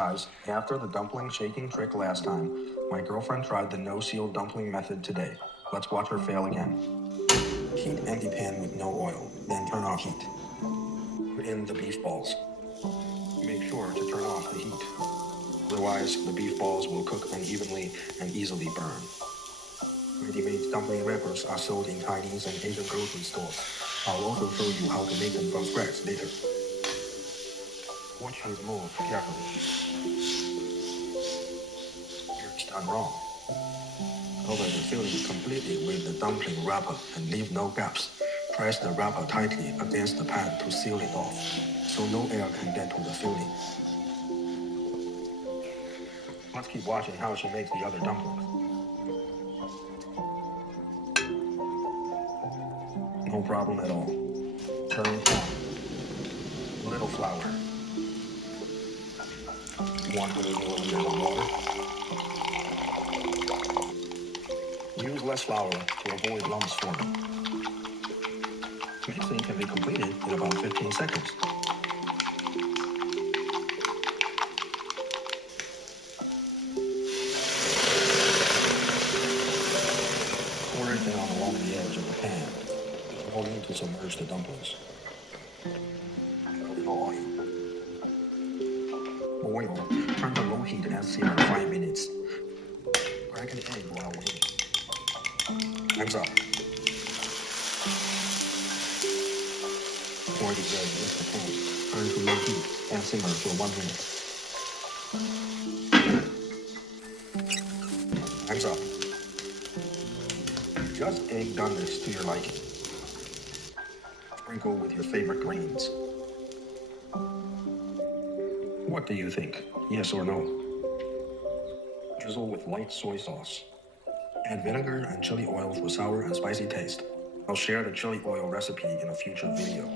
Guys, after the dumpling shaking trick last time, my girlfriend tried the no-seal dumpling method today. Let's watch her fail again. Heat empty pan with no oil, then turn off heat. Put in the beef balls. Make sure to turn off the heat. Otherwise, the beef balls will cook unevenly and easily burn. Ready-made dumpling wrappers are sold in Chinese and Asian grocery stores. I'll also show you how to make them from scratch later. Watch his move carefully. It's done wrong. Cover the filling completely with the dumpling wrapper and leave no gaps. Press the wrapper tightly against the pan to seal it off, so no air can get to the filling. Let's keep watching how she makes the other dumplings. No problem at all. Turn on. Little flour. 100 milliliters of water. Use less flour to avoid lumps forming. Mixing can be completed in about 15 seconds. Pour it down along the edge of the pan. No need to submerge the dumplings. Oil. Turn to low heat and simmer 5 minutes. Crack an egg while waiting. Time's up. Pour the egg into the pan. Turn to low heat and simmer for 1 minute. Time's up. Just egg doneness to your liking. Sprinkle with your favorite grains. What do you think? Yes or no? Drizzle with light soy sauce. Add vinegar and chili oil for sour and spicy taste. I'll share the chili oil recipe in a future video.